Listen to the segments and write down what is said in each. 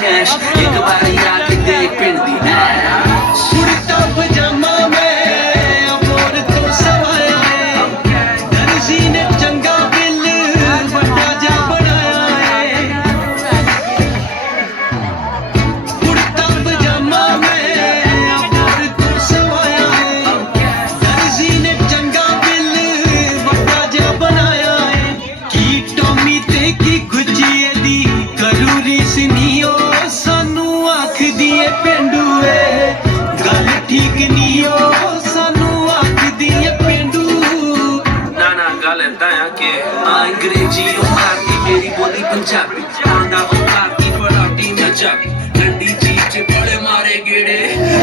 cash एक बारी आके देख पिंड दी ऐश कुर्ता पजामा में अबोर तो सवाया है दर्जी ने चंगा बिल बड़ा जा बनाया है कुर्ता पजामा में अबोर तो सवाया है दर्जी ने चंगा बिल बड़ा जा बनाया है की टॉमी ते की गुजिए दी करूरी सनियो सानू आख दिए पेंडू गल ठीक नहीं हो सानू आख दिए पेंडू ना गल ऐदा आ के अंग्रेजी मारती मेरी बोली पंजाबी आंदा ओ भारती फड़ाती नजाबी ठंडी चीज च बड़े मारे गेड़े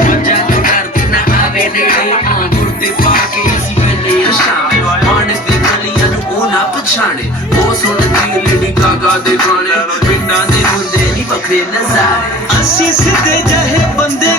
बच्चा तो डरदी ना आवे नेड़े मुर्दे पाके इसी वेले शाम मान दे गलियां नू ओ ना पछाणे ओ सुनदी लेडी गागा दे गाने पिंडां दे हुंदे नी बखरे नज़ारे असी सिद्धे जहे बंदे